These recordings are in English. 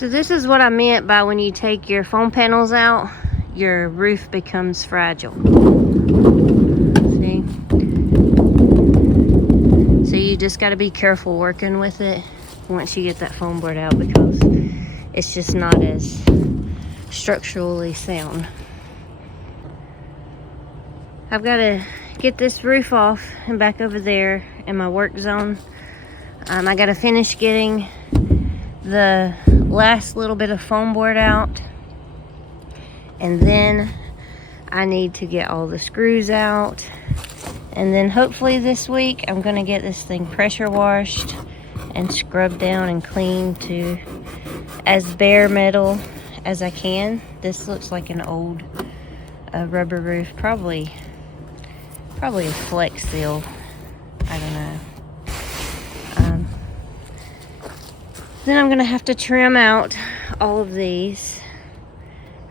So this is what I meant by when you take your foam panels out, your roof becomes fragile. See? So you just got to be careful working with it once you get that foam board out, because it's just not as structurally sound. I've got to get this roof off and back over there in my work zone. I got to finish getting the last little bit of foam board out, and then I need to get all the screws out, and then hopefully this week I'm going to get this thing pressure washed and scrubbed down and cleaned to as bare metal as I can. This looks like an old rubber roof, probably a flex seal. I don't know. Then I'm gonna have to trim out all of these.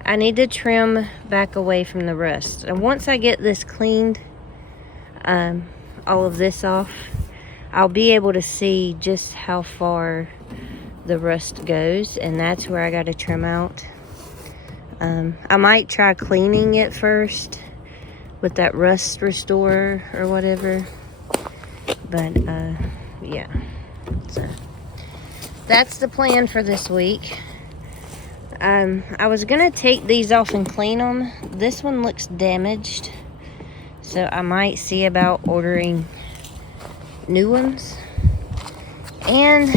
I need to trim back away from the rust. And once I get this cleaned, all of this off, I'll be able to see just how far the rust goes, and that's where I got to trim out. I might try cleaning it first with that rust restorer or whatever, but yeah, so that's the plan for this week. I was gonna take these off and clean them. This one looks damaged, so I might see about ordering new ones. And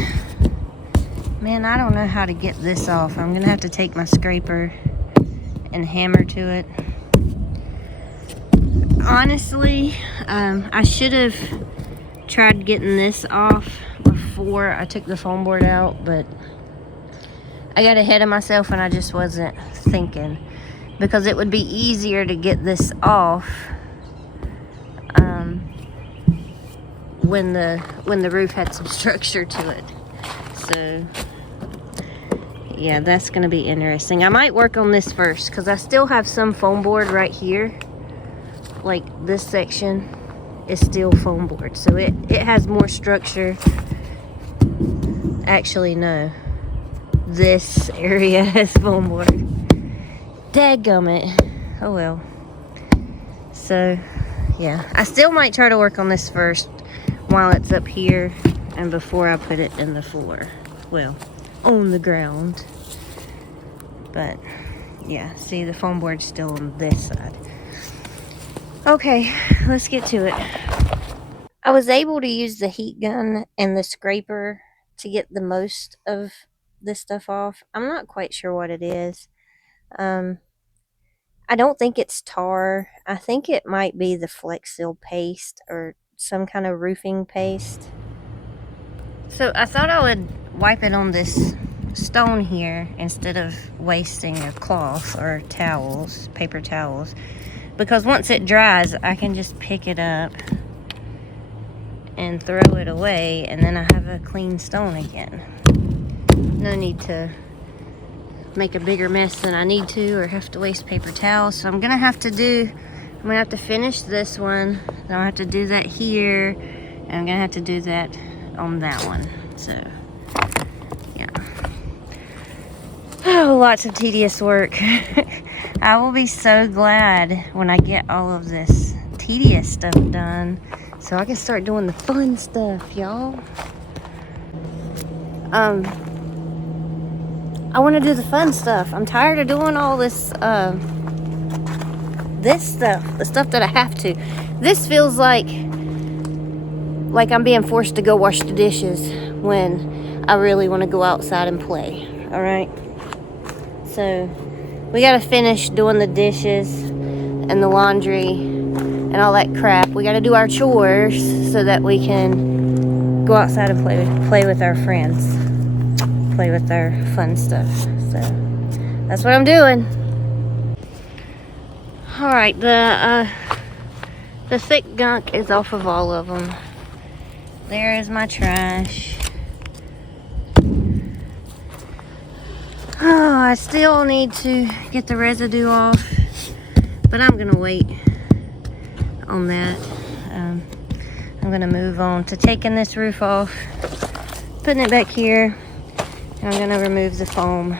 man, I don't know how to get this off. I'm gonna have to take my scraper and hammer to it. Honestly, I should have tried getting this off before I took the foam board out, but I got ahead of myself and I just wasn't thinking, because it would be easier to get this off when the roof had some structure to it. So yeah, that's gonna be interesting. I might work on this first, because I still have some foam board right here. Like this section is still foam board, so it has more structure. Actually, no, this area has foam board. Dadgummit. Oh well. So yeah, I still might try to work on this first while it's up here and before I put it in the floor, well, on the ground. But yeah, see, the foam board's still on this side. Okay, let's get to it. I was able to use the heat gun and the scraper to get the most of this stuff off. I'm not quite sure what it is. I don't think it's tar. I think it might be the Flex Seal paste or some kind of roofing paste. So I thought I would wipe it on this stone here instead of wasting a cloth or towels, paper towels, because once it dries I can just pick it up and throw it away, and then I have a clean stone again. No need to make a bigger mess than I need to, or have to waste paper towels. So I'm gonna have to finish this one, then I'll have to do that here, and I'm gonna have to do that on that one. So yeah, oh, lots of tedious work. I will be so glad when I get all of this tedious stuff done, so I can start doing the fun stuff, y'all. I want to do the fun stuff. I'm tired of doing all this stuff, the stuff that I have to. This feels like I'm being forced to go wash the dishes when I really want to go outside and play. All right, so we got to finish doing the dishes and the laundry and all that crap. We got to do our chores so that we can go outside and play with our friends, play with our fun stuff. So that's what I'm doing. All right, the thick gunk is off of all of them. There is my trash. Oh, I still need to get the residue off, but I'm gonna wait on that. I'm gonna move on to taking this roof off, putting it back here, I'm gonna remove the foam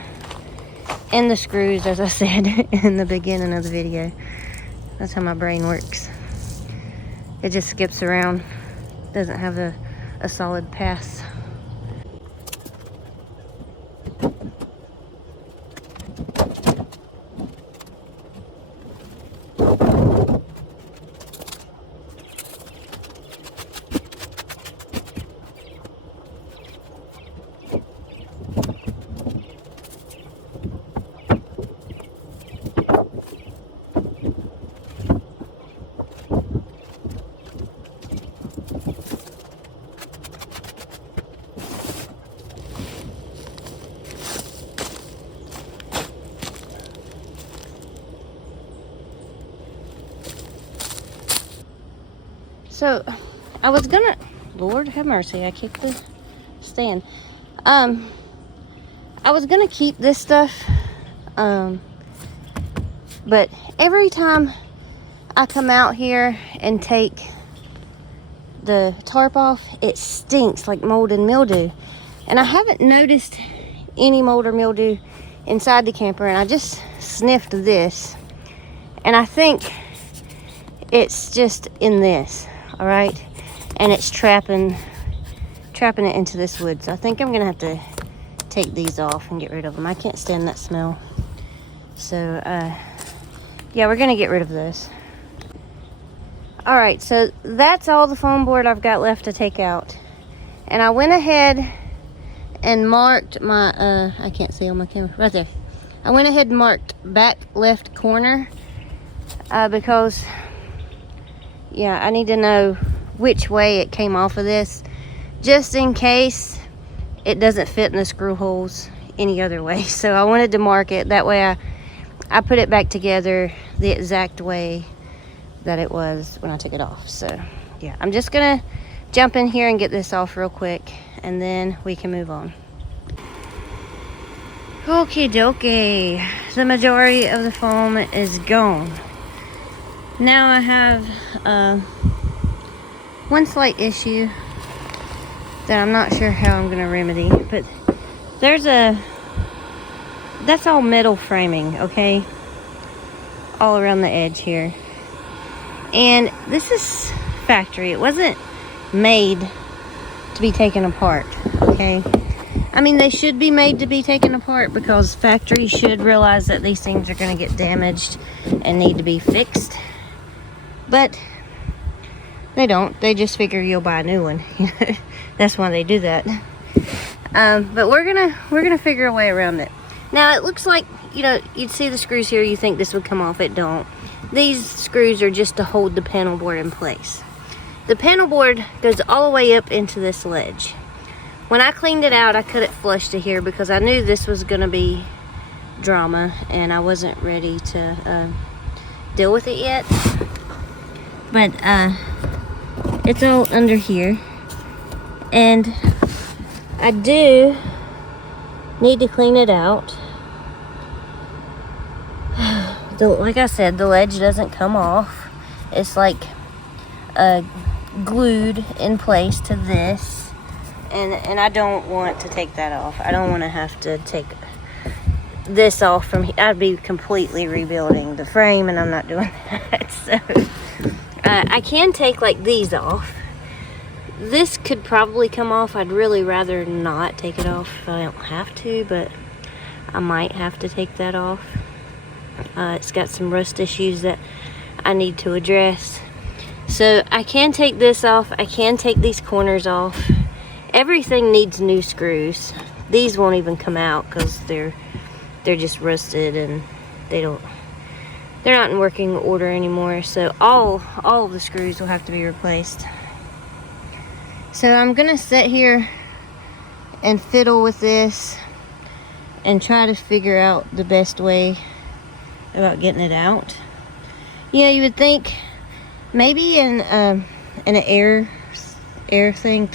and the screws, as I said in the beginning of the video. That's how my brain works. It just skips around, doesn't have a solid pass. So I was gonna, Lord have mercy, I kicked the stand. I was gonna keep this stuff, but every time I come out here and take the tarp off, it stinks like mold and mildew. And I haven't noticed any mold or mildew inside the camper, and I just sniffed this, and I think it's just in this. All right, and it's trapping it into this wood. So I think I'm gonna have to take these off and get rid of them. I can't stand that smell. So yeah, we're gonna get rid of this. All right, so that's all the foam board I've got left to take out. And I went ahead and marked my I can't see on my camera, right there. I went ahead and marked back left corner because yeah, I need to know which way it came off of this, just in case it doesn't fit in the screw holes any other way. So I wanted to mark it. That way I put it back together the exact way that it was when I took it off. So yeah, I'm just gonna jump in here and get this off real quick, and then we can move on. Okie dokie. The majority of the foam is gone. Now I have one slight issue that I'm not sure how I'm gonna remedy, but that's all metal framing, okay, all around the edge here, and this is factory. It wasn't made to be taken apart, okay? I mean, they should be made to be taken apart because factories should realize that these things are gonna get damaged and need to be fixed. But they don't. They just figure you'll buy a new one. That's why they do that. But we're gonna figure a way around it. Now it looks like, you know, you'd see the screws here. You think this would come off. It don't. These screws are just to hold the panel board in place. The panel board goes all the way up into this ledge. When I cleaned it out, I cut it flush to here because I knew this was gonna be drama, and I wasn't ready to deal with it yet. But it's all under here, and I do need to clean it out. Like I said, the ledge doesn't come off. It's like glued in place to this, and I don't want to take that off. I don't want to have to take this off from here. I'd be completely rebuilding the frame, and I'm not doing that. So I can take like these off. This could probably come off. I'd really rather not take it off if I don't have to, but I might have to take that off. It's got some rust issues that I need to address. So I can take this off. I can take these corners off. Everything needs new screws. These won't even come out because they're just rusted and they're not in working order anymore. So all of the screws will have to be replaced. So I'm gonna sit here and fiddle with this and try to figure out the best way about getting it out. You know, you would think maybe in an air thing,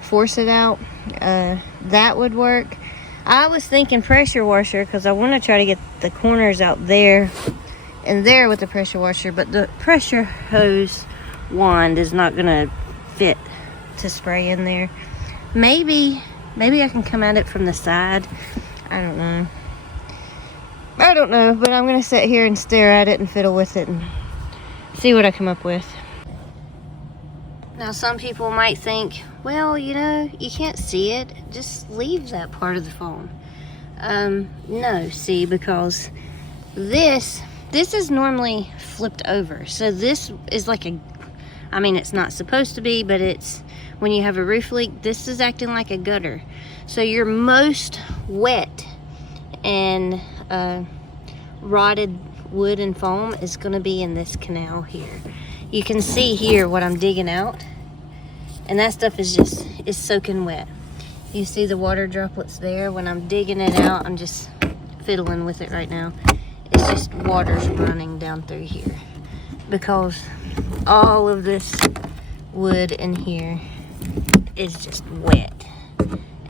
force it out, that would work. I was thinking pressure washer because I want to try to get the corners out there and there with the pressure washer, but the pressure hose wand is not gonna fit to spray in there. Maybe Maybe I can come at it from the side. I don't know. But I'm gonna sit here and stare at it and fiddle with it and see what I come up with. Now some people might think, well, you know, you can't see it, just leave that part of the foam. No, see, because this is normally flipped over. So this is like I mean, it's not supposed to be, but it's, when you have a roof leak, this is acting like a gutter. So your most wet and rotted wood and foam is gonna be in this canal here. You can see here what I'm digging out, and that stuff is soaking wet. You see the water droplets there. When I'm digging it out, I'm just fiddling with it right now. It's just water's running down through here because all of this wood in here is just wet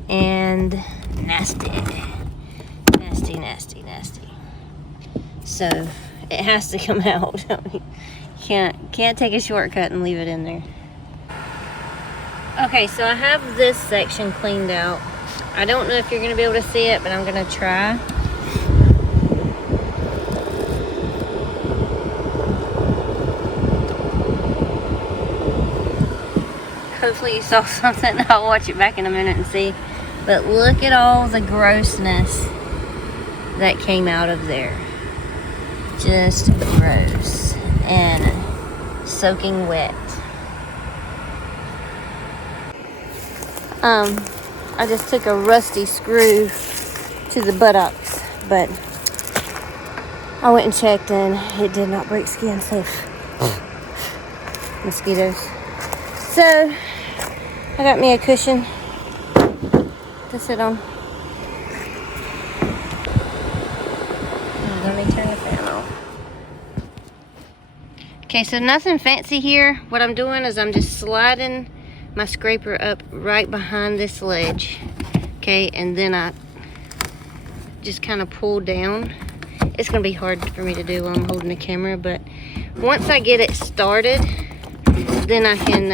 and nasty. Nasty. So it has to come out. Can't take a shortcut and leave it in there. Okay, so I have this section cleaned out. I don't know if you're gonna be able to see it, but I'm gonna try. Hopefully you saw something. I'll watch it back in a minute and see. But look at all the grossness that came out of there. Just gross and soaking wet. I just took a rusty screw to the buttocks, but I went and checked and it did not break skin safe. Mosquitoes. So I got me a cushion to sit on. Let me turn the fan off. Okay, so nothing fancy here. What I'm doing is I'm just sliding my scraper up right behind this ledge. Okay, and then I just kind of pull down. It's gonna be hard for me to do while I'm holding the camera, but once I get it started, then I can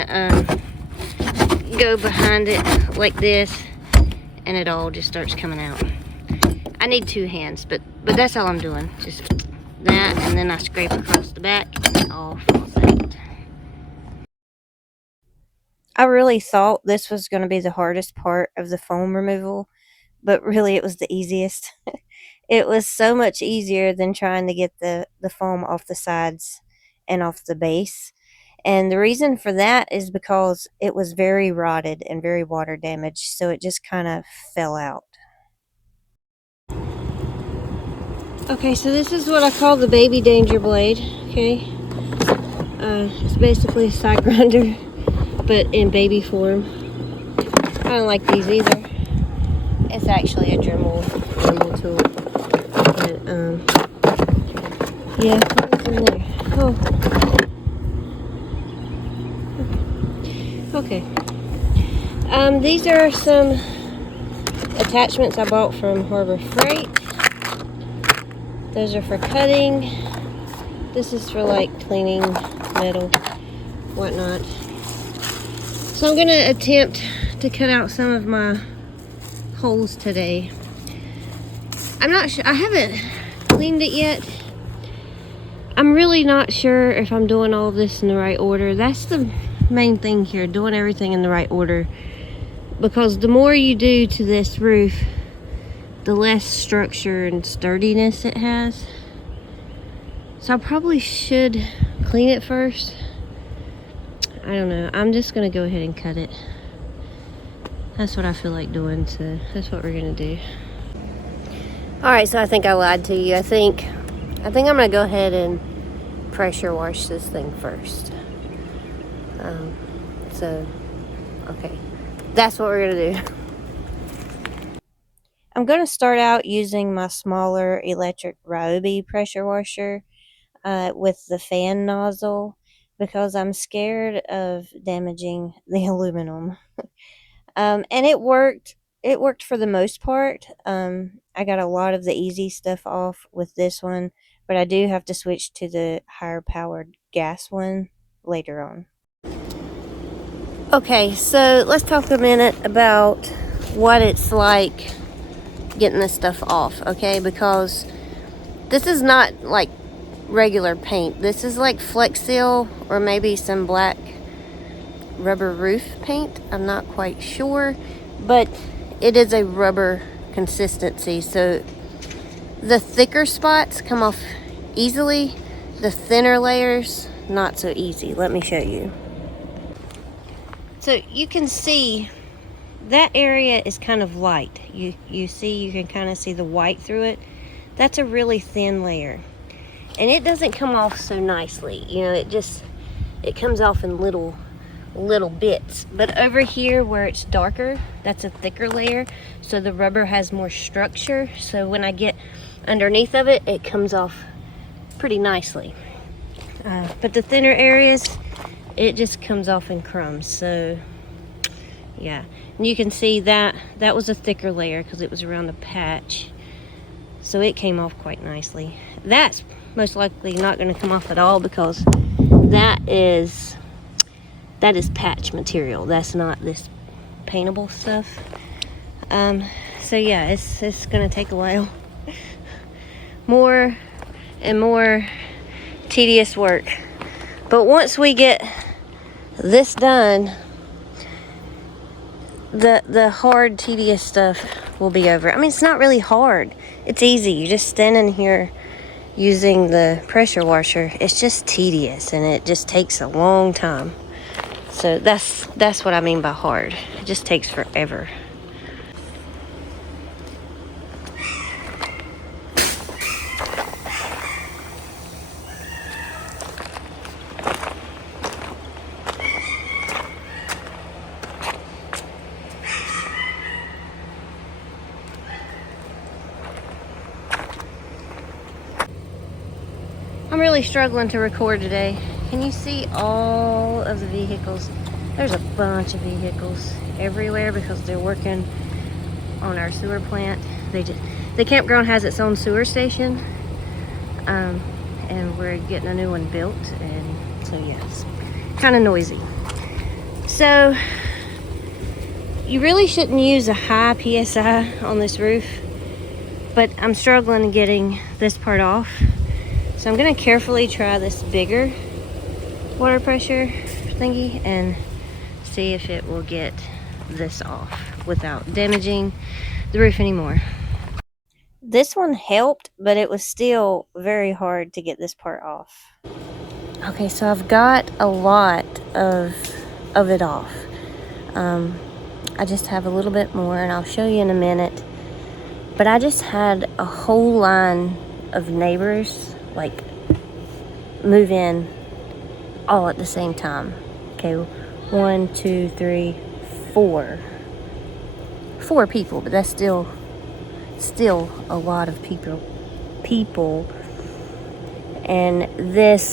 go behind it like this, and it all just starts coming out. I need two hands, but that's all I'm doing. Just that, and then I scrape across the back, and it all falls out. I really thought this was going to be the hardest part of the foam removal, but really it was the easiest. It was so much easier than trying to get the foam off the sides and off the base. And the reason for that is because it was very rotted and very water damaged, so it just kind of fell out. Okay, so this is what I call the baby danger blade, okay? It's basically a side grinder, but in baby form. I don't like these either. It's actually a Dremel tool. But, yeah, what's in there? Oh. Okay. These are some attachments I bought from Harbor Freight. Those are for cutting. This is for like cleaning metal, whatnot. So I'm gonna attempt to cut out some of my holes today. I'm not sure, I haven't cleaned it yet. I'm really not sure if I'm doing all of this in the right order. That's the main thing here, doing everything in the right order. Because the more you do to this roof, the less structure and sturdiness it has. So I probably should clean it first. I don't know. I'm just gonna go ahead and cut it. That's what I feel like doing, so that's what we're gonna do. Alright, so I think I lied to you. I think I'm gonna go ahead and pressure wash this thing first. Okay. That's what we're gonna do. I'm gonna start out using my smaller electric Ryobi pressure washer with the fan nozzle because I'm scared of damaging the aluminum. And it worked. It worked for the most part. I got a lot of the easy stuff off with this one, but I do have to switch to the higher powered gas one later on. Okay, so let's talk a minute about what it's like getting this stuff off, okay? Because this is not like regular paint. This is like Flex Seal or maybe some black rubber roof paint. I'm not quite sure, but it is a rubber consistency, so the thicker spots come off easily, the thinner layers not so easy. Let me show you. So you can see that area is kind of light. You can kind of see the white through it. That's a really thin layer, and it doesn't come off so nicely. You know, it comes off in little bits. But over here where it's darker, that's a thicker layer, so the rubber has more structure, so when I get underneath of it, it comes off pretty nicely. But the thinner areas, it just comes off in crumbs. So yeah, and you can see that was a thicker layer because it was around the patch, so it came off quite nicely. That's most likely not going to come off at all because that is patch material. That's not this paintable stuff. So yeah, it's gonna take a while. More and more tedious work. But once we get this done, the hard, tedious stuff will be over. I mean, it's not really hard. It's easy. You just stand in here using the pressure washer. It's just tedious, and it just takes a long time. So that's what I mean by hard. It just takes forever. I'm really struggling to record today. Can you see all of the vehicles? There's a bunch of vehicles everywhere because they're working on our sewer plant. The campground has its own sewer station, and we're getting a new one built, and so yeah, it's kind of noisy. So you really shouldn't use a high PSI on this roof, but I'm struggling getting this part off. So I'm gonna carefully try this bigger water pressure thingy and see if it will get this off without damaging the roof anymore. This one helped, but it was still very hard to get this part off. Okay, so I've got a lot of it off. I just have a little bit more, and I'll show you in a minute. But I just had a whole line of neighbors like move in all at the same time. Okay, 1, 2, 3, 4 people, but that's still a lot of people. And this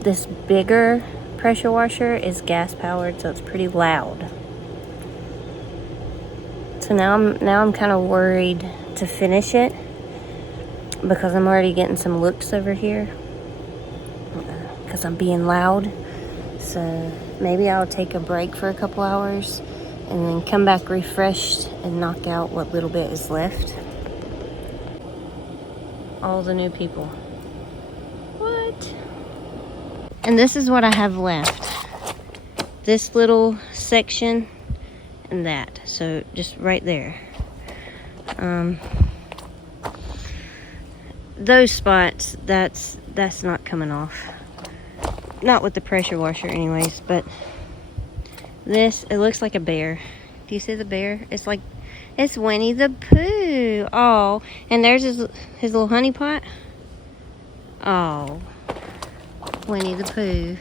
this bigger pressure washer is gas powered, so it's pretty loud. So now I'm kind of worried to finish it because I'm already getting some looks over here because I'm being loud. So maybe I'll take a break for a couple hours and then come back refreshed and knock out what little bit is left. All the new people. What? And this is what I have left. This little section and that. So just right there. Those spots, that's not coming off. Not with the pressure washer anyways, but this, it looks like a bear. Do you see the bear? It's Winnie the Pooh. Oh, and there's his little honey pot. Oh, Winnie the Pooh.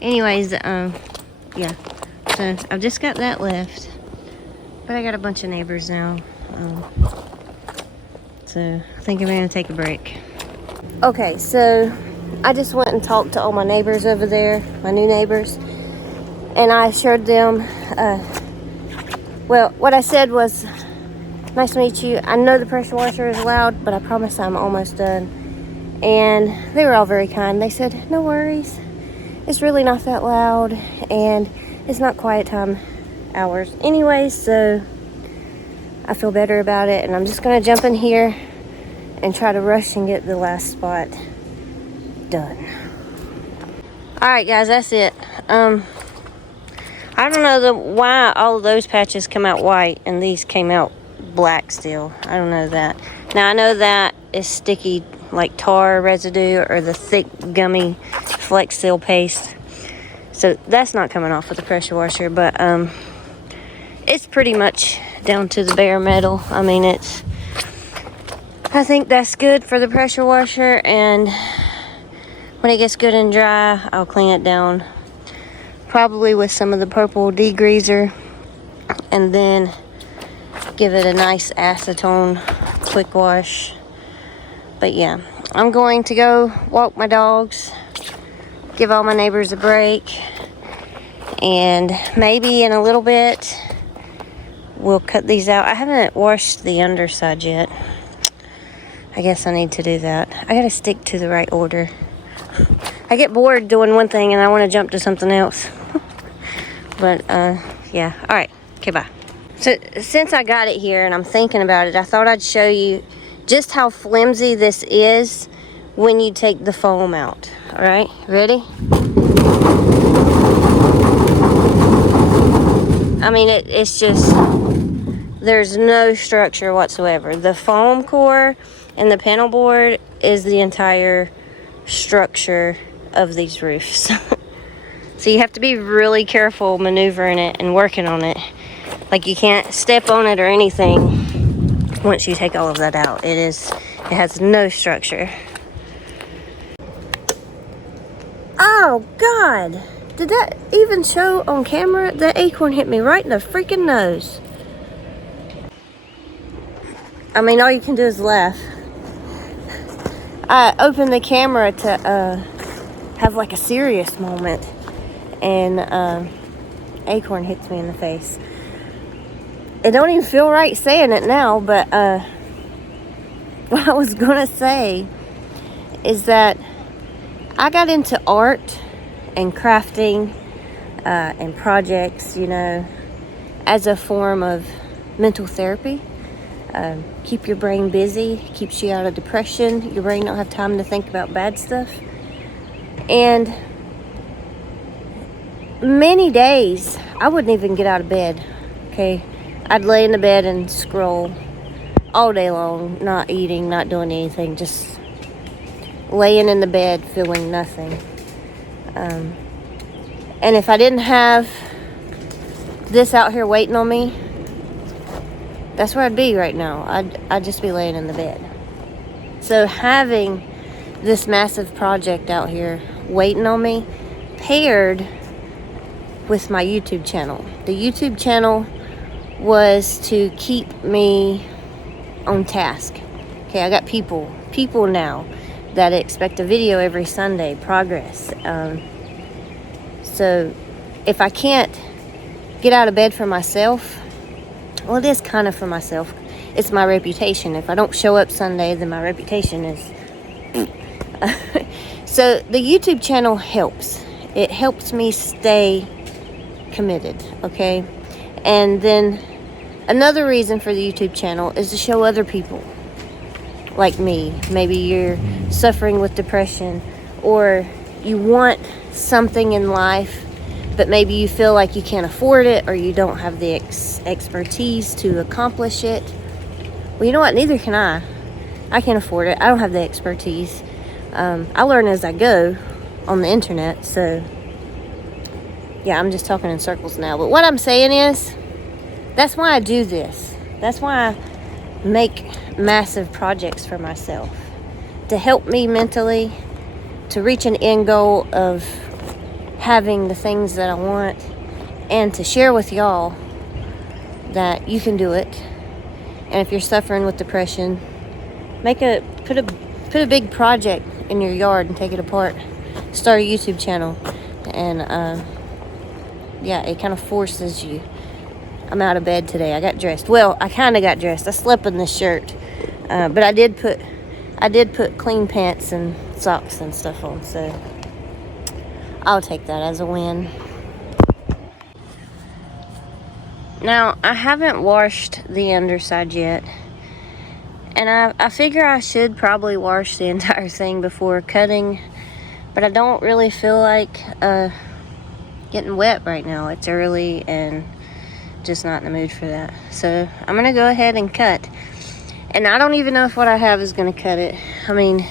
Anyways, yeah. So I've just got that left, but I got a bunch of neighbors now. So I think I'm gonna take a break. Okay, so I just went and talked to all my neighbors over there, my new neighbors, and I assured them, well, what I said was, nice to meet you. I know the pressure washer is loud, but I promise I'm almost done. And they were all very kind. They said, no worries. It's really not that loud, and it's not quiet time hours anyway, so I feel better about it, and I'm just gonna jump in here and try to rush and get the last spot done. All right, guys, that's it. I don't know why all of those patches come out white and these came out black still. I don't know that. Now I know that is sticky, like tar residue or the thick gummy Flex Seal paste, so that's not coming off with the pressure washer, but it's pretty much down to the bare metal. I mean, I think that's good for the pressure washer, and when it gets good and dry, I'll clean it down, probably with some of the purple degreaser, and then give it a nice acetone quick wash. But yeah, I'm going to go walk my dogs, give all my neighbors a break, and maybe in a little bit we'll cut these out. I haven't washed the underside yet. I guess I need to do that. I gotta stick to the right order. I get bored doing one thing and I want to jump to something else. But yeah, all right, okay, bye. So since I got it here and I'm thinking about it, I thought I'd show you just how flimsy this is when you take the foam out. All right, ready? I mean, it's just, there's no structure whatsoever. The foam core and the panel board is the entire structure of these roofs. So you have to be really careful maneuvering it and working on it. Like, you can't step on it or anything once you take all of that out. It has no structure. Oh God, did that even show on camera? That acorn hit me right in the freaking nose. I mean, all you can do is laugh. I opened the camera to have like a serious moment, and acorn hits me in the face. It don't even feel right saying it now, but what I was gonna say is that I got into art and crafting and projects, you know, as a form of mental therapy. Keep your brain busy, keeps you out of depression. Your brain don't have time to think about bad stuff. And many days I wouldn't even get out of bed. Okay, I'd lay in the bed and scroll all day long, not eating, not doing anything, just laying in the bed feeling nothing. And if I didn't have this out here waiting on me, that's where I'd be right now. I'd just be laying in the bed. So having this massive project out here waiting on me, paired with my YouTube channel. The YouTube channel was to keep me on task. Okay, I got people now that expect a video every Sunday, progress. So if I can't get out of bed for myself, well, it is kind of for myself. It's my reputation. If I don't show up Sunday, then my reputation is... So the YouTube channel helps. It helps me stay committed, okay? And then another reason for the YouTube channel is to show other people like me. Maybe you're suffering with depression, or you want something in life, but maybe you feel like you can't afford it, or you don't have the expertise to accomplish it. Well, you know what? Neither can I. I can't afford it. I don't have the expertise. I learn as I go on the internet, so yeah, I'm just talking in circles now. But what I'm saying is, that's why I do this. That's why I make massive projects for myself, to help me mentally, to reach an end goal of having the things that I want, and to share with y'all that you can do it. And if you're suffering with depression, put a big project in your yard and take it apart. Start a YouTube channel, and yeah, it kind of forces you. I'm out of bed today. I got dressed. Well, I kind of got dressed. I slept in this shirt, but I did put clean pants and socks and stuff on, so I'll take that as a win. Now, I haven't washed the underside yet. And I figure I should probably wash the entire thing before cutting. But I don't really feel like getting wet right now. It's early and just not in the mood for that. So I'm going to go ahead and cut. And I don't even know if what I have is going to cut it. I mean,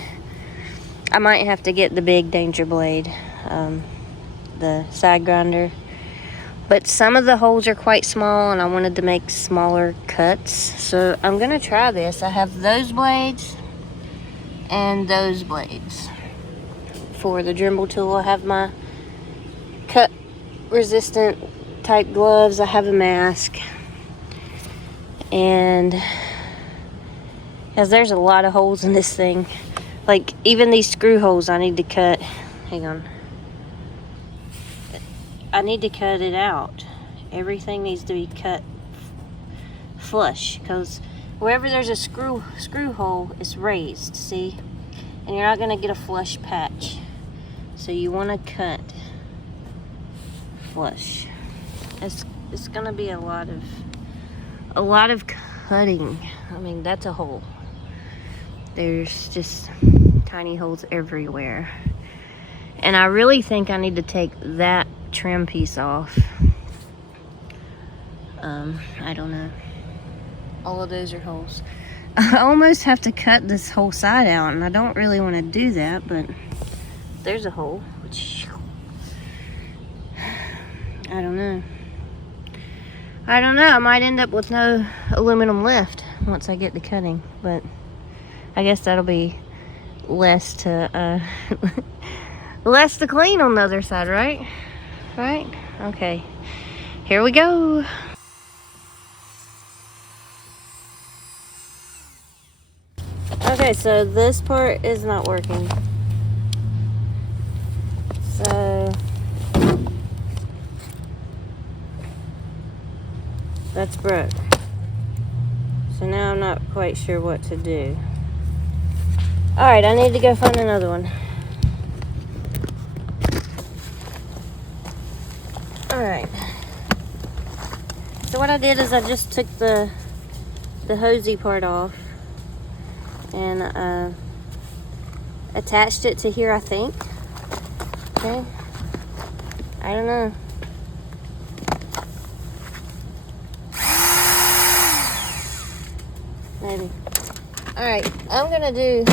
I might have to get the big danger blade, the side grinder. But some of the holes are quite small and I wanted to make smaller cuts. So I'm going to try this. I have those blades and those blades. For the Dremel tool, I have my cut resistant type gloves. I have a mask. And as there's a lot of holes in this thing. Like even these screw holes I need to cut. Hang on. I need to cut it out. Everything needs to be cut flush because wherever there's a screw hole, it's raised, see? And you're not gonna get a flush patch. So you wanna cut flush. It's gonna be a lot of cutting. I mean, that's a hole. There's just tiny holes everywhere. And I really think I need to take that trim piece off. I don't know. All of those are holes. I almost have to cut this whole side out, and I don't really want to do that, but there's a hole. I don't know. I might end up with no aluminum left once I get to cutting, but I guess that'll be less to less to clean on the other side, right? Right? Okay. Here we go. Okay, so this part is not working. So that's broke. So now I'm not quite sure what to do. Alright, I need to go find another one. Alright. So what I did is I just took the hosey part off and attached it to here, I think. Okay. I don't know. Maybe. Alright, I'm gonna do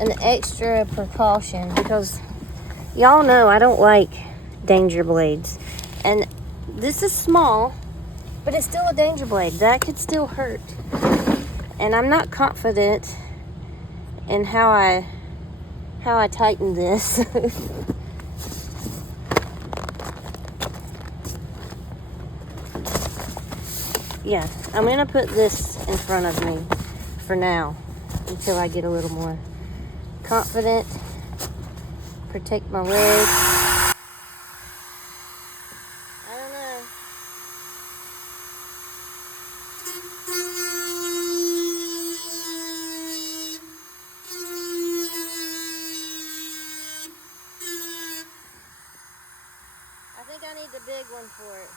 an extra precaution because y'all know I don't like danger blades. And this is small, but it's still a danger blade. That could still hurt. And I'm not confident in how I tighten this. Yeah, I'm gonna put this in front of me for now until I get a little more confident. Protect my legs. I don't know. I think I need the big one for it.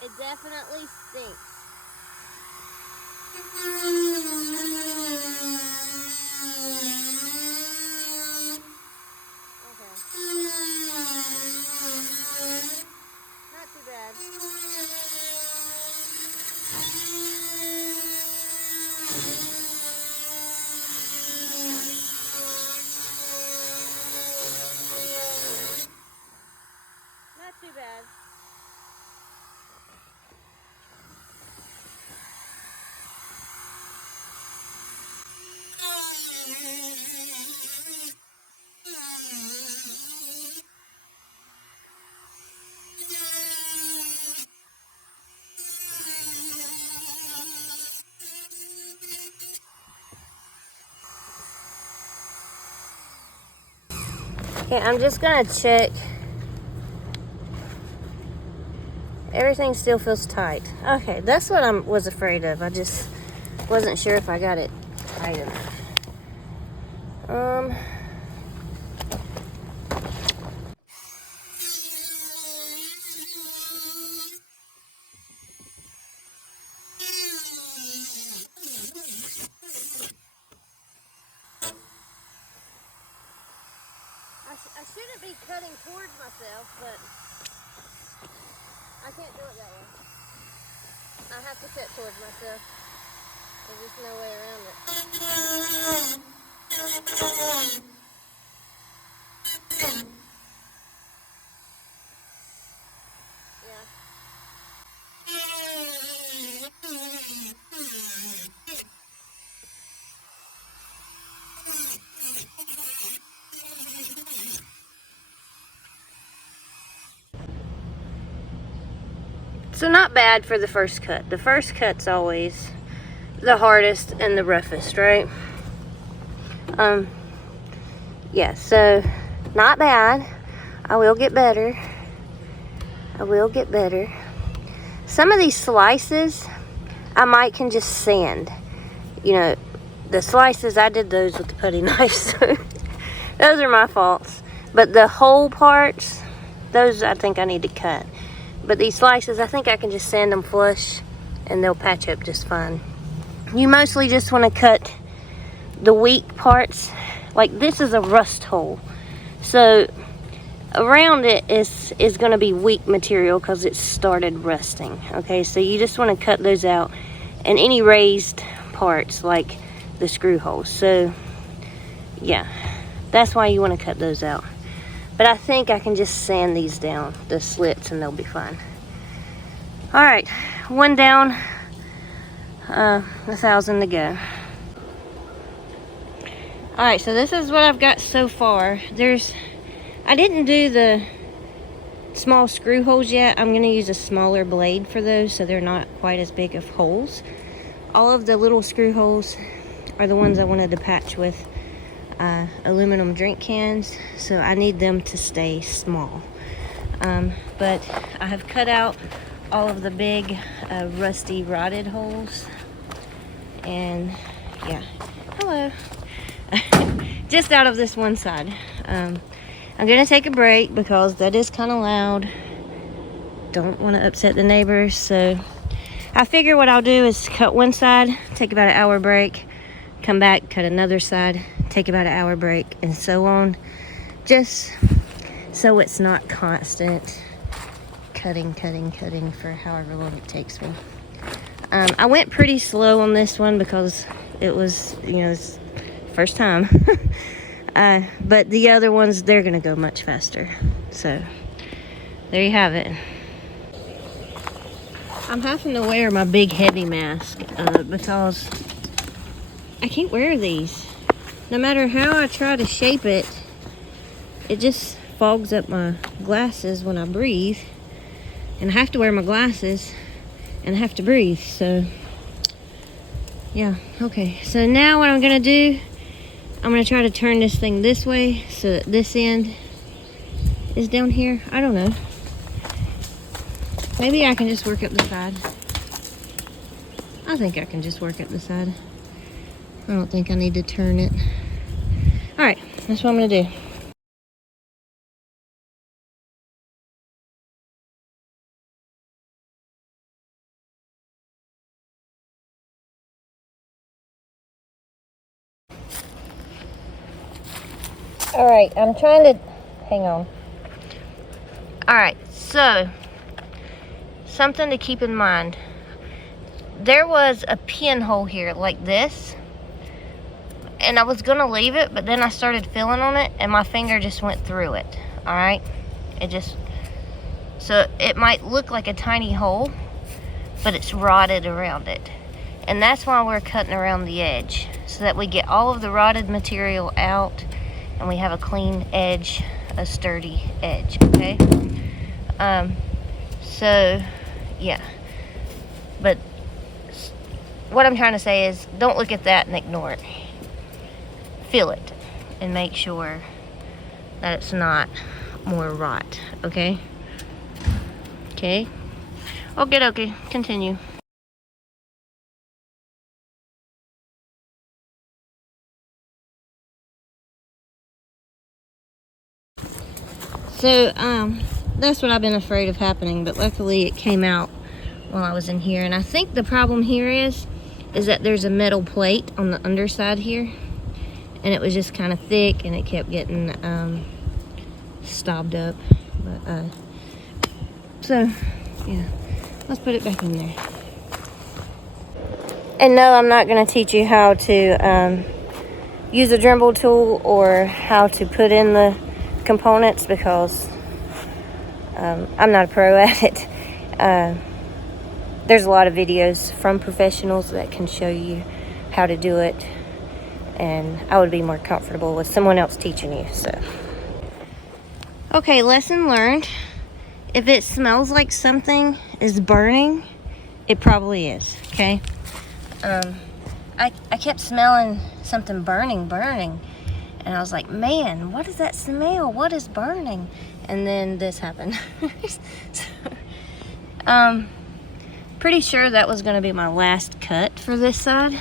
It definitely stinks. Okay. Not too bad. Not too bad. Okay, I'm just gonna check. Everything still feels tight. Okay, that's what I was afraid of. I just wasn't sure if I got it tight enough. I shouldn't be cutting towards myself, but I can't do it that way. I have to cut towards myself. There's just no way around it. Yeah. So not bad for the first cut. The first cut's always the hardest and the roughest, right? Yeah, so not bad. I will get better. I will get better. Some of these slices I might can just sand. You know, the slices, I did those with the putty knife, so those are my faults. But the whole parts, those I think I need to cut. But these slices, I think I can just sand them flush and they'll patch up just fine. You mostly just want to cut the weak parts. Like this is a rust hole. So around it is going to be weak material because it started rusting. Okay, so you just want to cut those out. And any raised parts like the screw holes. So yeah, that's why you want to cut those out. But I think I can just sand these down, the slits, and they'll be fine. All right, one down, 1,000 to go. All right, so this is what I've got so far. I didn't do the small screw holes yet. I'm gonna use a smaller blade for those so they're not quite as big of holes. All of the little screw holes are the ones I wanted to patch with aluminum drink cans, so I need them to stay small. But I have cut out all of the big rusty rotted holes, and yeah, hello. Just out of this one side. I'm gonna take a break because that is kind of loud. Don't want to upset the neighbors, so I figure what I'll do is cut one side, take about an hour break, come back, cut another side, take about an hour break, and so on, just so it's not constant cutting for however long it takes me. I went pretty slow on this one because it was, it's first time. But the other ones, they're gonna go much faster. So there you have it. I'm having to wear my big heavy mask because I can't wear these. No matter how I try to shape it, it just fogs up my glasses when I breathe. And I have to wear my glasses and I have to breathe. So yeah, okay. So now what I'm gonna do, I'm gonna try to turn this thing this way so that this end is down here. I don't know. Maybe I can just work up the side. I think I can just work up the side. I don't think I need to turn it. All right, that's what I'm gonna do. All right, I'm trying to, hang on. All right, so something to keep in mind. There was a pinhole here like this, and I was gonna leave it, but then I started feeling on it and my finger just went through it. All right, so it might look like a tiny hole, but it's rotted around it. And that's why we're cutting around the edge, so that we get all of the rotted material out and we have a clean edge, a sturdy edge, okay? So yeah, but what I'm trying to say is don't look at that and ignore it. Feel it and make sure that it's not more rot, okay? Okay? Okay, continue. So, that's what I've been afraid of happening, but luckily it came out while I was in here. And I think the problem here is that there's a metal plate on the underside here, and it was just kind of thick and it kept getting stopped up. But so yeah, let's put it back in there. And no, I'm not going to teach you how to use a Dremel tool or how to put in the components, because I'm not a pro at it. There's a lot of videos from professionals that can show you how to do it, and I would be more comfortable with someone else teaching you. So, okay, lesson learned. If it smells like something is burning, it probably is, okay? I kept smelling something burning, and I was like, man, what is that smell? What is burning? And then this happened. So, pretty sure that was going to be my last cut for this side.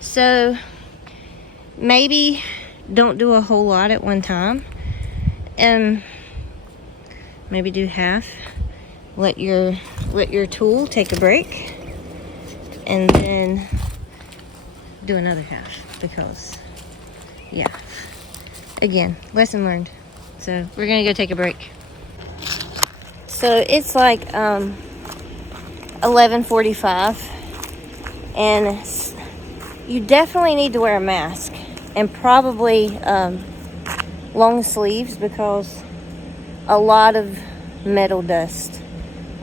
So maybe don't do a whole lot at one time, and maybe do half. Let your tool take a break, and then do another half, because yeah, again, lesson learned. So we're gonna go take a break. So it's like 11:45, and you definitely need to wear a mask, and probably long sleeves, because a lot of metal dust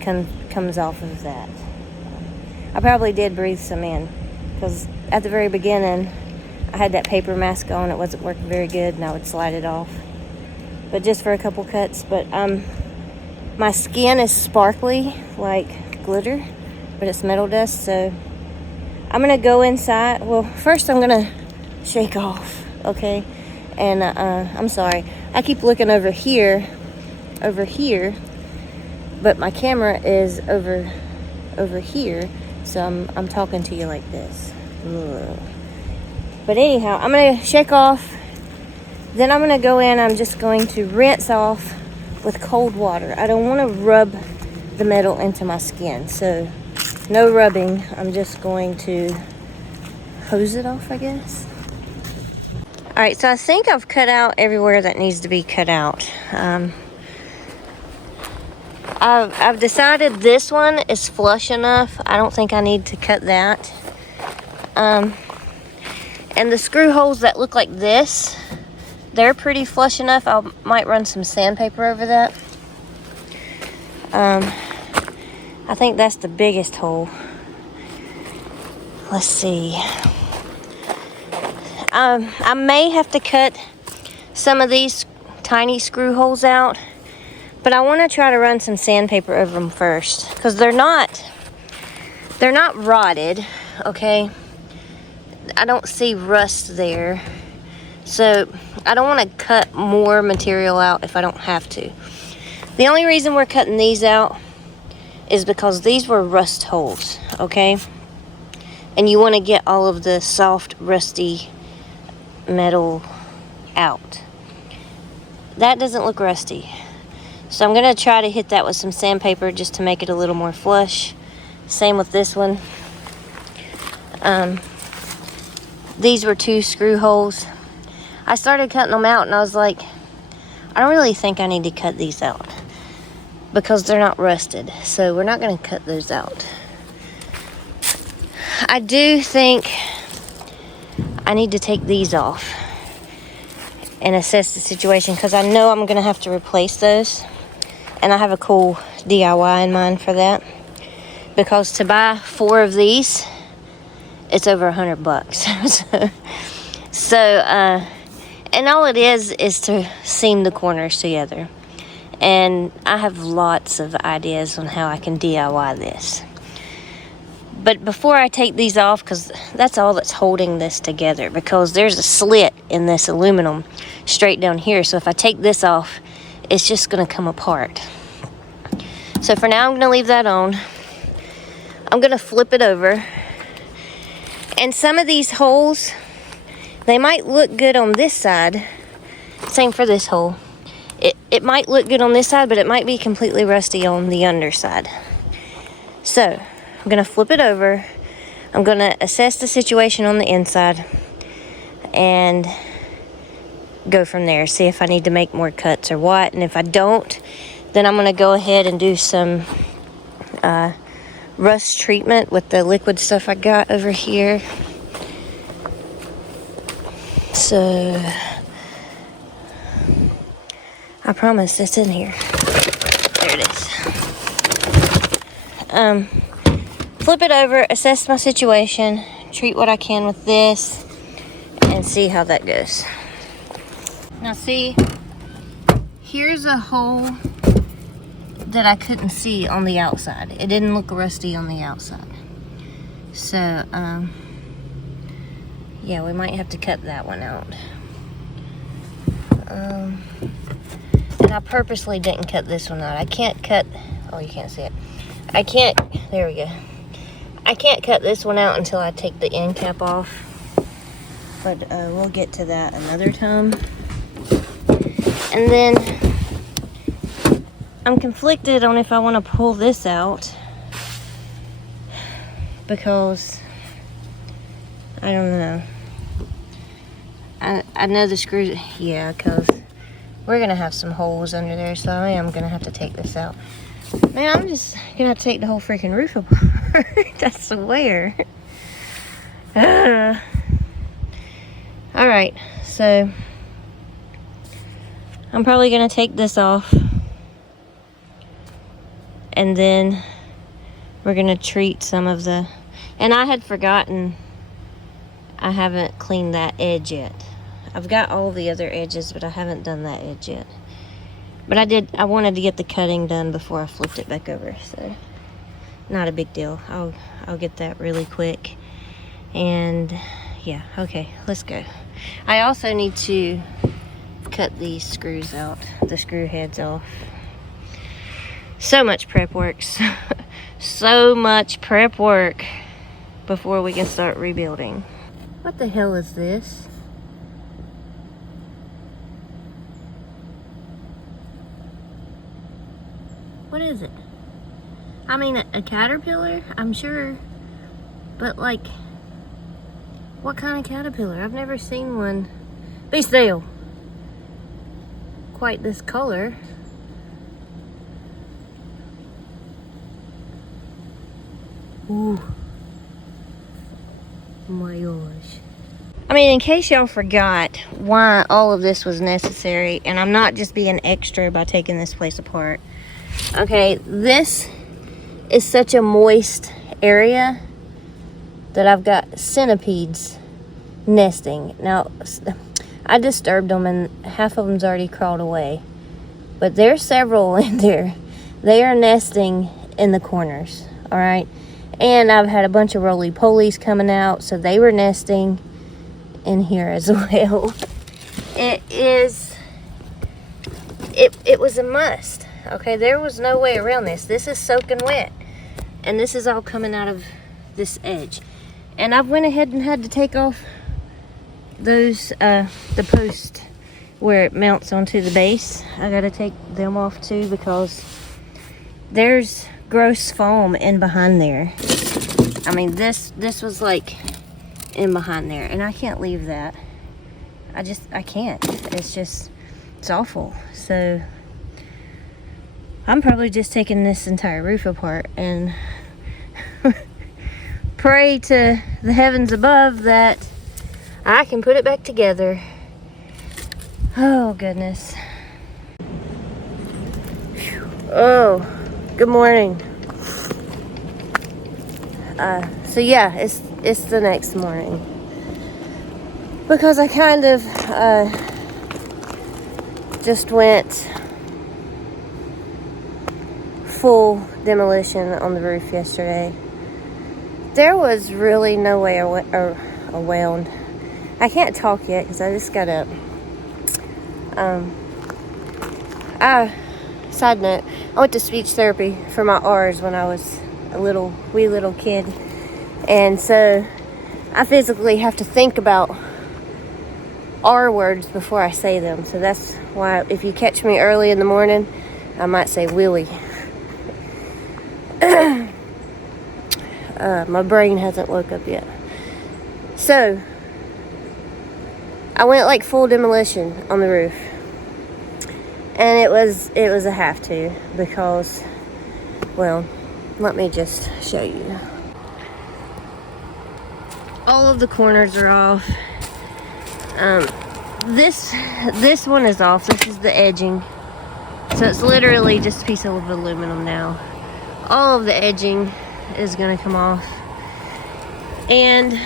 comes off of that. I probably did breathe some in, because at the very beginning I had that paper mask on. It wasn't working very good, and I would slide it off, but just for a couple cuts. But my skin is sparkly like glitter, but it's metal dust. So I'm gonna go inside. Well, first I'm gonna shake off, okay? And I'm sorry, I keep looking over here, but my camera is over here, so I'm talking to you like this. Ugh. But anyhow, I'm gonna shake off, then I'm gonna go in. I'm just going to rinse off with cold water. I don't want to rub the metal into my skin, so no rubbing. I'm just going to hose it off, I guess. All right, so I think I've cut out everywhere that needs to be cut out. I've decided this one is flush enough. I don't think I need to cut that. And the screw holes that look like this, they're pretty flush enough. I might run some sandpaper over that. I think that's the biggest hole. Let's see. I may have to cut some of these tiny screw holes out, but I want to try to run some sandpaper over them first, because they're not rotted, okay? I don't see rust there, so I don't want to cut more material out if I don't have to. The only reason we're cutting these out is because these were rust holes, okay? And you want to get all of the soft, rusty metal out. That doesn't look rusty, so I'm going to try to hit that with some sandpaper just to make it a little more flush. Same with this one. These were 2 screw holes. I started cutting them out, and I was like, I don't really think I need to cut these out, because they're not rusted, so we're not going to cut those out. I do think I need to take these off and assess the situation, because I know I'm going to have to replace those, and I have a cool DIY in mind for that, because to buy 4 of these, it's over $100. So and all it is to seam the corners together. And I have lots of ideas on how I can DIY this. But before I take these off, because that's all that's holding this together, because there's a slit in this aluminum straight down here. So if I take this off, it's just going to come apart. So for now, I'm going to leave that on. I'm going to flip it over. And some of these holes, they might look good on this side. Same for this hole. It might look good on this side, but it might be completely rusty on the underside. So I'm going to flip it over. I'm going to assess the situation on the inside and go from there, see if I need to make more cuts or what. And if I don't, then I'm going to go ahead and do some rust treatment with the liquid stuff I got over here. So I promise it's in here. There it is. Flip it over, assess my situation, treat what I can with this, and see how that goes. Now see, here's a hole that I couldn't see on the outside. It didn't look rusty on the outside. So, yeah, we might have to cut that one out. And I purposely didn't cut this one out. I can't cut, oh, you can't see it. I can't, there we go. I can't cut this one out until I take the end cap off. But we'll get to that another time. And then I'm conflicted on if I want to pull this out, because I don't know. I know the screws, yeah, because we're going to have some holes under there, so I am going to have to take this out. Man, I'm just going to have to take the whole freaking roof apart. I swear. Alright, so I'm probably going to take this off. And then we're going to treat some of the... And I had forgotten I haven't cleaned that edge yet. I've got all the other edges, but I haven't done that edge yet. But I wanted to get the cutting done before I flipped it back over, so not a big deal. I'll get that really quick. And yeah, okay, let's go. I also need to cut these screws out, the screw heads off. So much prep work. So much prep work before we can start rebuilding. What the hell is this? What is it? I mean, a caterpillar, I'm sure. But like, what kind of caterpillar? I've never seen one be still quite this color. Ooh. Oh my gosh. I mean, in case y'all forgot why all of this was necessary, and I'm not just being extra by taking this place apart. Okay, this is such a moist area that I've got centipedes nesting. Now, I disturbed them and half of them's already crawled away. But there's several in there. They are nesting in the corners, all right? And I've had a bunch of roly-polies coming out, so they were nesting in here as well. It was a must. Okay, there was no way around this. This is soaking wet. And this is all coming out of this edge. And I've went ahead and had to take off those, the post where it mounts onto the base. I gotta take them off too, because there's gross foam in behind there. I mean, this was like in behind there, and I can't leave that. I can't. It's awful. So I'm probably just taking this entire roof apart and pray to the heavens above that I can put it back together. Oh, goodness. Oh, good morning. So yeah, it's the next morning. Because I kind of just went full demolition on the roof yesterday. There was really no way around. I can't talk yet because I just got up. Side note, I went to speech therapy for my R's when I was a wee little kid. And so I physically have to think about R words before I say them. So that's why if you catch me early in the morning, I might say Willie. My brain hasn't woke up yet. So I went like full demolition on the roof. And it was a have to, because, well, let me just show you. All of the corners are off. This one is off. This is the edging. So it's literally just a piece of aluminum now. All of the edging is gonna come off. And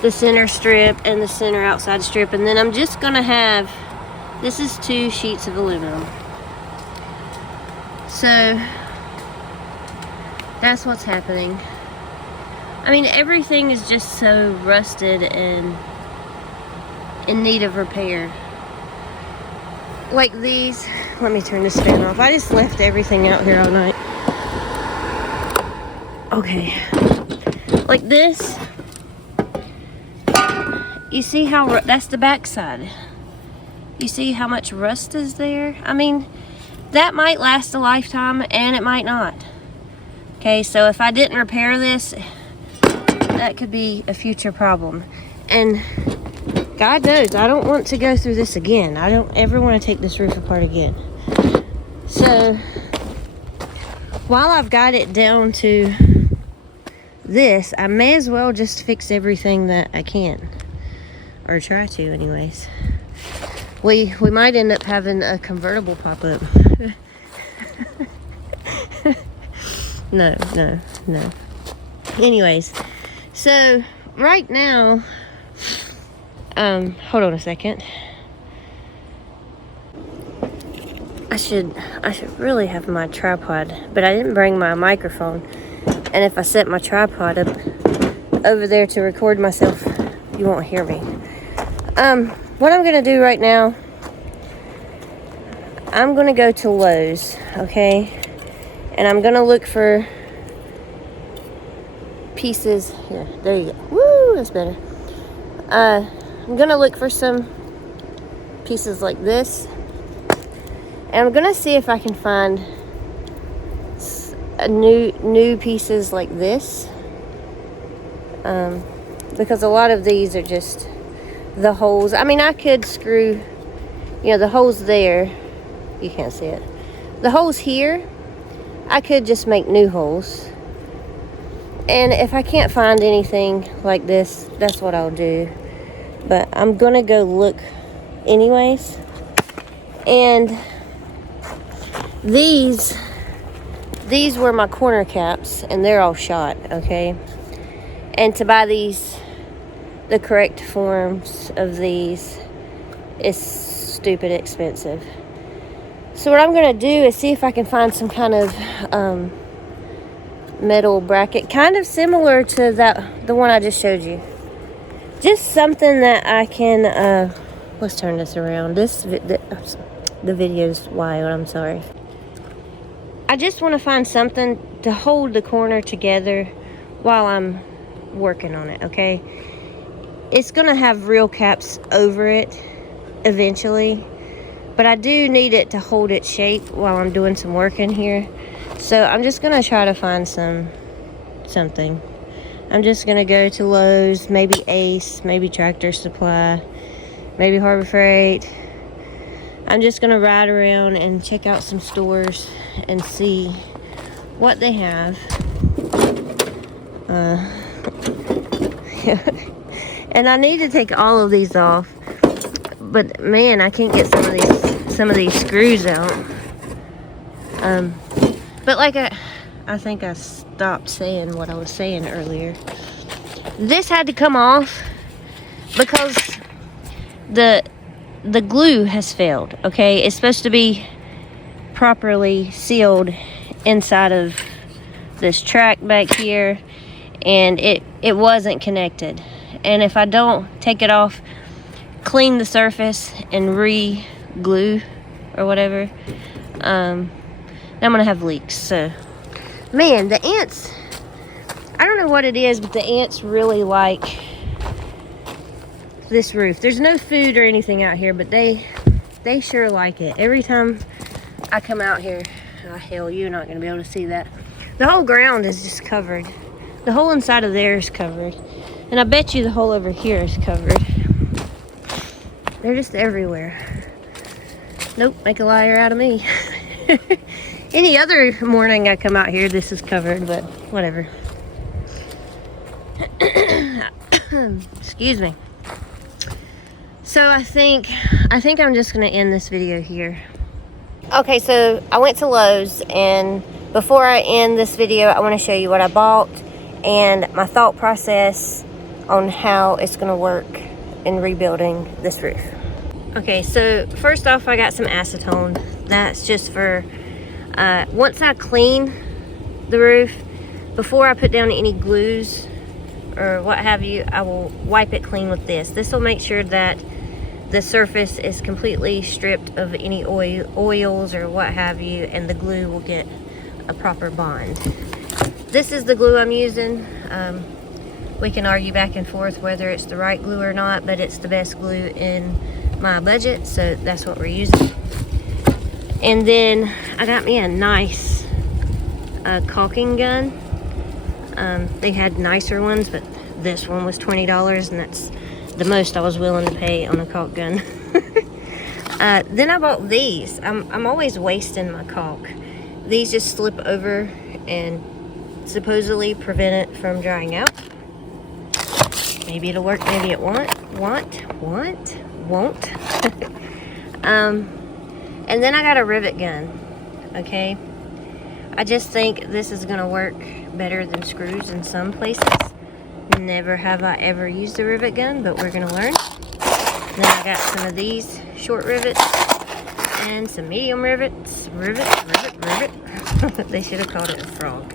the center strip and the center outside strip. And then I'm just gonna have, this is 2 sheets of aluminum. So that's what's happening. I mean, everything is just so rusted and in need of repair. Like these, let me turn this fan off. I just left everything out here all night. Okay. Like this, you see how, that's the back side. You see how much rust is there? I mean, that might last a lifetime and it might not. Okay, so if I didn't repair this, that could be a future problem. And God knows, I don't want to go through this again. I don't ever want to take this roof apart again. So, while I've got it down to this, I may as well just fix everything that I can. Or try to, anyways. We might end up having a convertible pop up. No. Anyways, so right now, hold on a second. I should really have my tripod, but I didn't bring my microphone. And if I set my tripod up over there to record myself, you won't hear me. What I'm gonna do right now, I'm gonna go to Lowe's, okay? And I'm gonna look for pieces. Here, there you go. Woo, that's better. I'm gonna look for some pieces like this. And I'm gonna see if I can find new pieces like this. Because a lot of these are just the holes. I mean, I could screw, you know, the holes there. You can't see it. The holes here, I could just make new holes. And if I can't find anything like this, that's what I'll do. But I'm gonna go look anyways. And these were my corner caps, and they're all shot, okay? And to buy these, the correct forms of these, is stupid expensive. So what I'm gonna do is see if I can find some kind of metal bracket, kind of similar to the one I just showed you. Just something that I can, let's turn this around. The video's wild, I'm sorry. I just want to find something to hold the corner together while I'm working on it, okay? It's gonna have real caps over it eventually, but I do need it to hold its shape while I'm doing some work in here. So I'm just gonna try to find something. I'm just gonna go to Lowe's, maybe Ace, maybe Tractor Supply, maybe Harbor Freight. I'm just gonna ride around and check out some stores and see what they have. And I need to take all of these off, but man, I can't get some of these screws out. But like I think I stopped saying what I was saying earlier. This had to come off because the glue has failed, okay? It's supposed to be properly sealed inside of this track back here, and it wasn't connected. And if I don't take it off, clean the surface, and re-glue or whatever, I'm gonna have leaks. So man, the ants, I don't know what it is, but the ants really like this roof. There's no food or anything out here, but they sure like it. Every time I come out here, oh hell, you're not gonna be able to see that. The whole ground is just covered. The whole inside of there is covered. And I bet you the whole over here is covered. They're just everywhere. Nope, make a liar out of me. Any other morning I come out here, this is covered, but whatever. Excuse me. So I think I'm just gonna end this video here. Okay, so I went to Lowe's, and before I end this video, I want to show you what I bought and my thought process on how it's gonna work in rebuilding this roof. Okay, so first off, I got some acetone. That's just for once I clean the roof, before I put down any glues or what have you, I will wipe it clean with this. This will make sure that the surface is completely stripped of any oils or what have you, and the glue will get a proper bond. This is the glue I'm using. We can argue back and forth whether it's the right glue or not, but it's the best glue in my budget, so that's what we're using. And then I got me a nice caulking gun. They had nicer ones, but this one was $20, and that's the most I was willing to pay on a caulk gun. Then I bought these. I'm always wasting my caulk. These just slip over and supposedly prevent it from drying out. Maybe it'll work, maybe it won't. And then I got a rivet gun, okay? I just think this is gonna work better than screws in some places. Never have I ever used a rivet gun, but we're gonna learn. Then I got some of these short rivets and some medium rivets. Rivet. They should have called it a frog.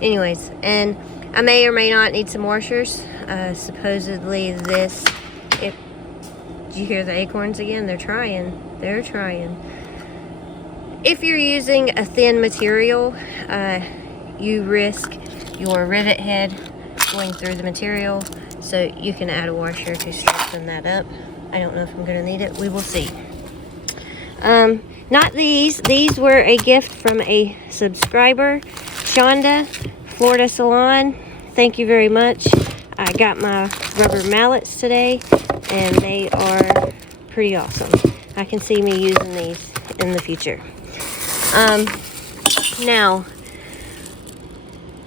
Anyways, and I may or may not need some washers. Supposedly this, did you hear the acorns again? They're trying. If you're using a thin material, you risk your rivet head going through the material, so you can add a washer to strengthen that up. I don't know if I'm gonna need it. We will see. Not these. These were a gift from a subscriber, Shonda, Florida Salon. Thank you very much. I got my rubber mallets today, and they are pretty awesome. I can see me using these in the future. Now,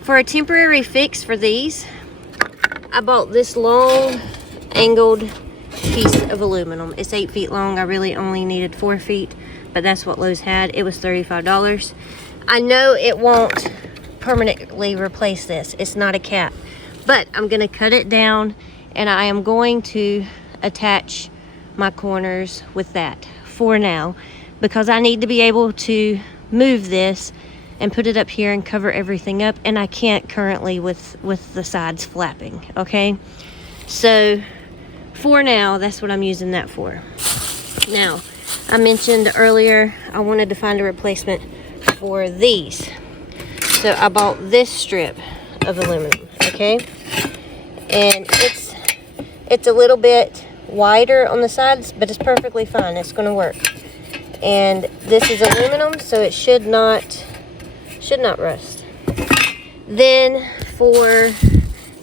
for a temporary fix for these, I bought this long angled piece of aluminum. It's 8 feet long. I really only needed 4 feet, but that's what Lowe's had. It was $35. I know it won't permanently replace this. It's not a cap, but I'm gonna cut it down, and I am going to attach my corners with that for now, because I need to be able to move this and put it up here and cover everything up, and I can't currently with the sides flapping. Okay, so for now, that's what I'm using that for. Now, I mentioned earlier I wanted to find a replacement for these, so I bought this strip of aluminum. Okay, and it's a little bit wider on the sides, but it's perfectly fine. It's going to work. And this is aluminum, so it should not rust. Then for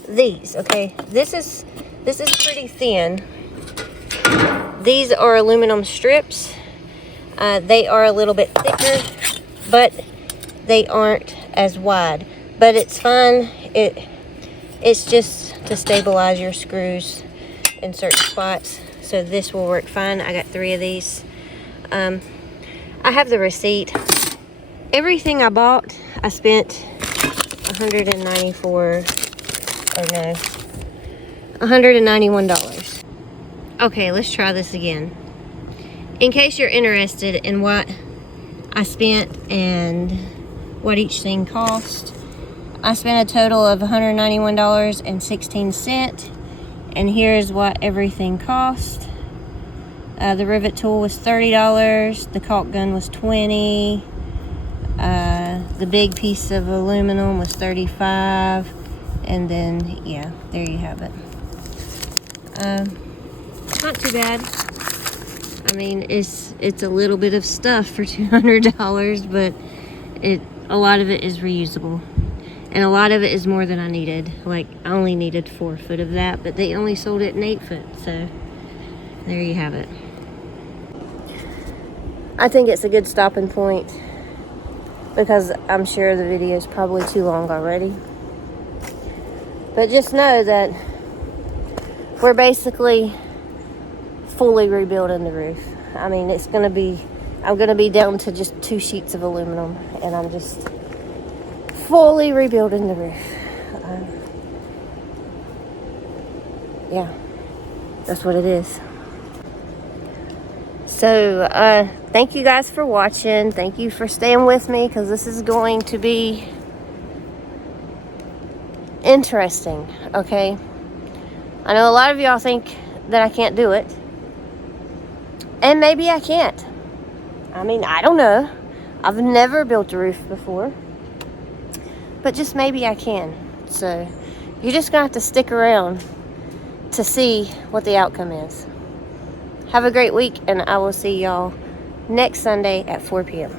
these, okay, this is pretty thin. These are aluminum strips. They are a little bit thicker, but they aren't as wide. But it's fine. It's just to stabilize your screws in certain spots. So this will work fine. I got 3 of these. I have the receipt. Everything I bought, I spent $191. Okay, let's try this again. In case you're interested in what I spent and what each thing cost, I spent a total of $191.16, and here's what everything cost. The rivet tool was $30, the caulk gun was $20, the big piece of aluminum was $35, and then, yeah, there you have it. Not too bad. I mean, it's a little bit of stuff for $200, but a lot of it is reusable. And a lot of it is more than I needed. Like, I only needed 4 foot of that, but they only sold it in 8 foot, so there you have it. I think it's a good stopping point because I'm sure the video is probably too long already. But just know that we're basically fully rebuilding the roof. I mean, I'm going to be down to just 2 sheets of aluminum, and I'm just fully rebuilding the roof. Yeah, that's what it is. So, thank you guys for watching. Thank you for staying with me, because this is going to be interesting, okay? I know a lot of y'all think that I can't do it. And maybe I can't. I mean, I don't know. I've never built a roof before. But just maybe I can. So, you're just going to have to stick around to see what the outcome is. Have a great week, and I will see y'all next Sunday at 4 p.m.